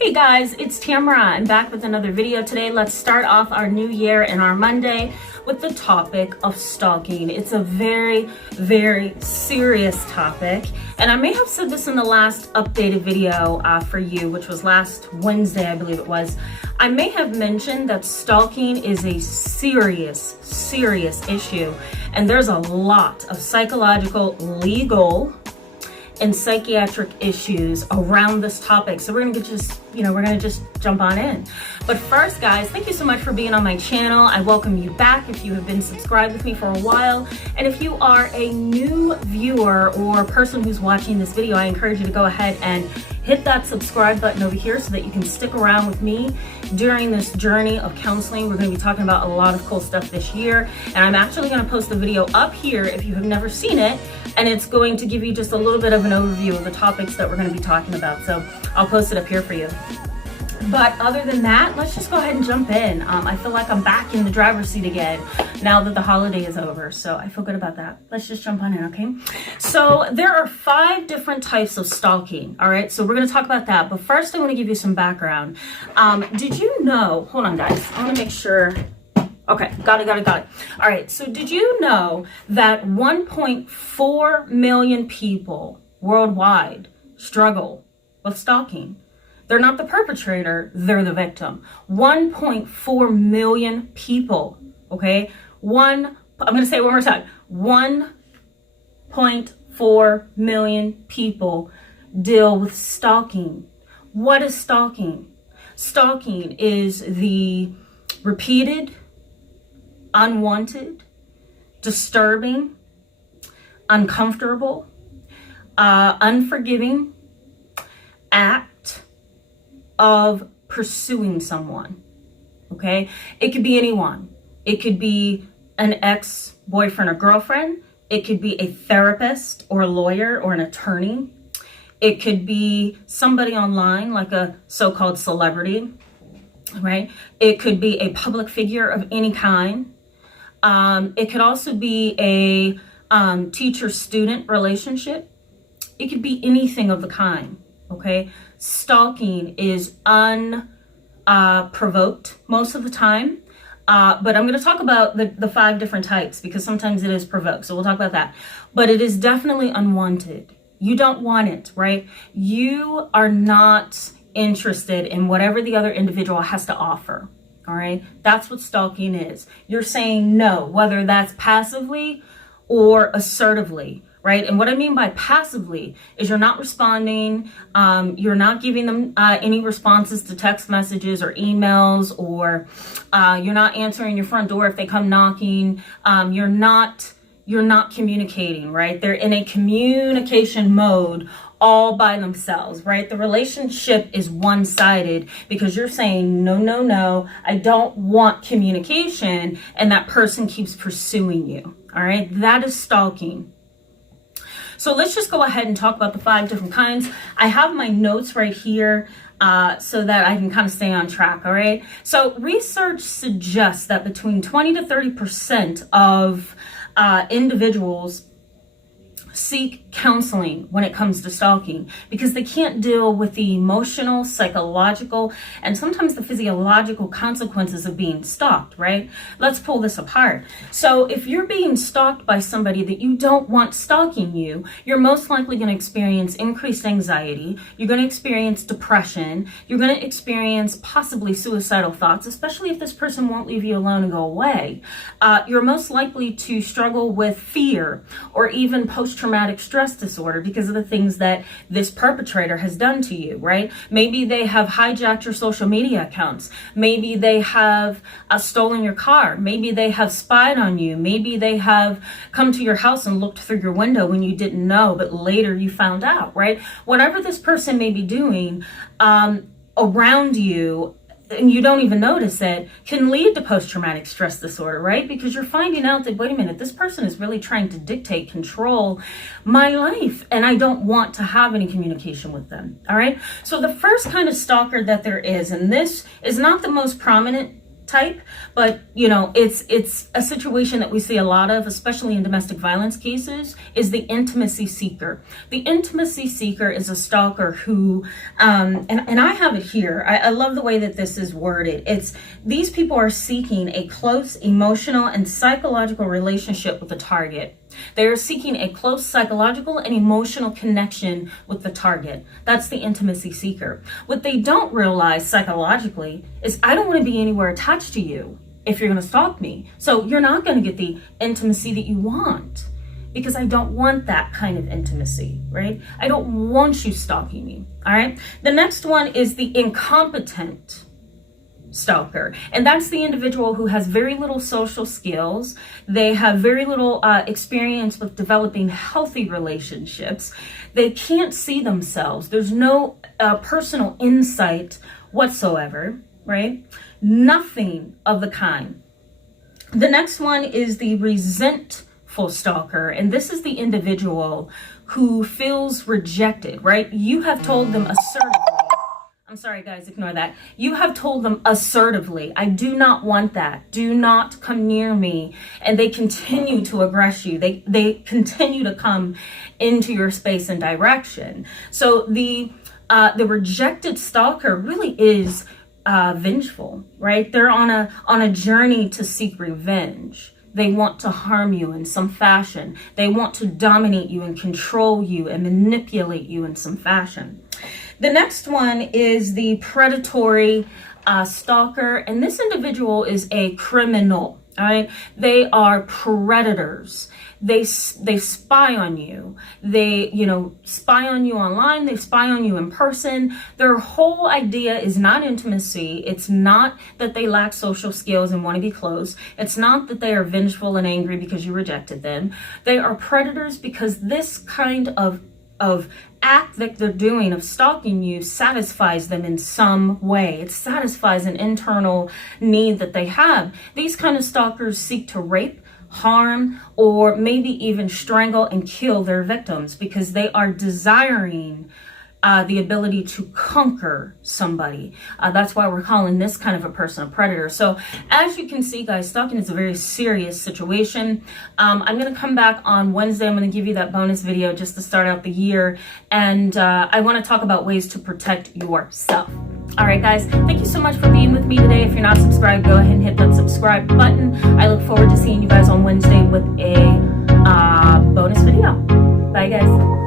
Hey guys, it's Tamara. I'm back with another video today. Let's start off our new year and our Monday with the topic of stalking. It's a very, very serious topic. And I may have said this in the last updated video for you, which was last Wednesday, I believe it was. I may have mentioned that stalking is a serious, serious issue. And there's a lot of psychological, legal, and psychiatric issues around this topic. So we're gonna just jump on in. But first, guys, thank you so much for being on my channel. I welcome you back if you have been subscribed with me for a while. And if you are a new viewer or person who's watching this video, I encourage you to go ahead and hit that subscribe button over here so that you can stick around with me during this journey of counseling. We're going to be talking about a lot of cool stuff this year. And I'm actually going to post the video up here if you have never seen it. And it's going to give you just a little bit of an overview of the topics that we're going to be talking about. So I'll post it up here for you. But other than that, let's just go ahead and jump in. I feel like I'm back in the driver's seat again now that the holiday is over. So I feel good about that. Let's just jump on in, okay? So there are 5 different types of stalking, all right? So we're going to talk about that. But first, I want to give you some background. Did you know, hold on, guys. I want to make sure. Okay, got it. All right, so did you know that 1.4 million people worldwide struggle with stalking? They're not the perpetrator, they're the victim. 1.4 million people, okay? I'm gonna say it one more time. 1.4 million people deal with stalking. What is stalking? Stalking is the repeated, unwanted, disturbing, uncomfortable, unforgiving act of pursuing someone, okay? It could be anyone. It could be an ex-boyfriend or girlfriend. It could be a therapist or a lawyer or an attorney. It could be somebody online, like a so-called celebrity, right? It could be a public figure of any kind. It could also be a teacher-student relationship. It could be anything of the kind, okay? Stalking is unprovoked most of the time. But I'm going to talk about the 5 different types because sometimes it is provoked. So we'll talk about that. But it is definitely unwanted. You don't want it, right? You are not interested in whatever the other individual has to offer. All right. That's what stalking is. You're saying no, whether that's passively or assertively. Right. And what I mean by passively is you're not responding. You're not giving them any responses to text messages or emails, or you're not answering your front door if they come knocking. You're not communicating. Right. They're in a communication mode all by themselves. Right. The relationship is one-sided because you're saying, no, I don't want communication. And that person keeps pursuing you. All right. That is stalking. So let's just go ahead and talk about the 5 different kinds. I have my notes right here so that I can kind of stay on track, all right? So research suggests that between 20 to 30% of individuals seek counseling when it comes to stalking because they can't deal with the emotional, psychological, and sometimes the physiological consequences of being stalked, right? Let's pull this apart. So if you're being stalked by somebody that you don't want stalking you, you're most likely going to experience increased anxiety. You're going to experience depression. You're going to experience possibly suicidal thoughts, especially if this person won't leave you alone and go away. You're most likely to struggle with fear or even post-traumatic stress disorder because of the things that this perpetrator has done to you, right? Maybe they have hijacked your social media accounts. Maybe they have stolen your car. Maybe they have spied on you. Maybe they have come to your house and looked through your window when you didn't know, but later you found out, right? Whatever this person may be doing around you, and you don't even notice it, can lead to post-traumatic stress disorder, right? Because you're finding out that, wait a minute, this person is really trying to dictate, control my life, and I don't want to have any communication with them, all right? So the first kind of stalker that there is, and this is not the most prominent type, but you know, it's a situation that we see a lot of, especially in domestic violence cases, is the intimacy seeker. The intimacy seeker is a stalker who, and I have it here. I love the way that this is worded. It's these people are seeking a close emotional and psychological relationship with the target. They are seeking a close psychological and emotional connection with the target. That's the intimacy seeker. What they don't realize psychologically is I don't want to be anywhere attached to you if you're going to stalk me. So you're not going to get the intimacy that you want because I don't want that kind of intimacy, right? I don't want you stalking me, all right? The next one is the incompetent stalker, and that's the individual who has very little social skills. They have very little experience with developing healthy relationships. They can't see themselves. There's no personal insight whatsoever, right? Nothing of the kind. The next one is the resentful stalker, and this is the individual who feels rejected, right? You have told them assertively. I'm sorry, guys, ignore that. You have told them assertively, I do not want that. Do not come near me. And they continue to aggress you. They continue to come into your space and direction. So the rejected stalker really is vengeful, right? They're on a journey to seek revenge. They want to harm you in some fashion. They want to dominate you and control you and manipulate you in some fashion. The next one is the predatory stalker, and this individual is a criminal. All right, they are predators. They spy on you. They, spy on you online. They spy on you in person. Their whole idea is not intimacy. It's not that they lack social skills and want to be close. It's not that they are vengeful and angry because you rejected them. They are predators because this kind of act that they're doing of stalking you satisfies them in some way. It satisfies an internal need that they have. These kind of stalkers seek to rape, harm, or maybe even strangle and kill their victims because they are desiring the ability to conquer somebody. That's why we're calling this kind of a person a predator. So as you can see, guys, stalking is a very serious situation. I'm going to come back on Wednesday. I'm going to give you that bonus video just to start out the year. And I want to talk about ways to protect yourself. All right, guys, thank you so much for being with me today. If you're not subscribed, go ahead and hit that subscribe button. I look forward to seeing you guys on Wednesday with a bonus video. Bye, guys.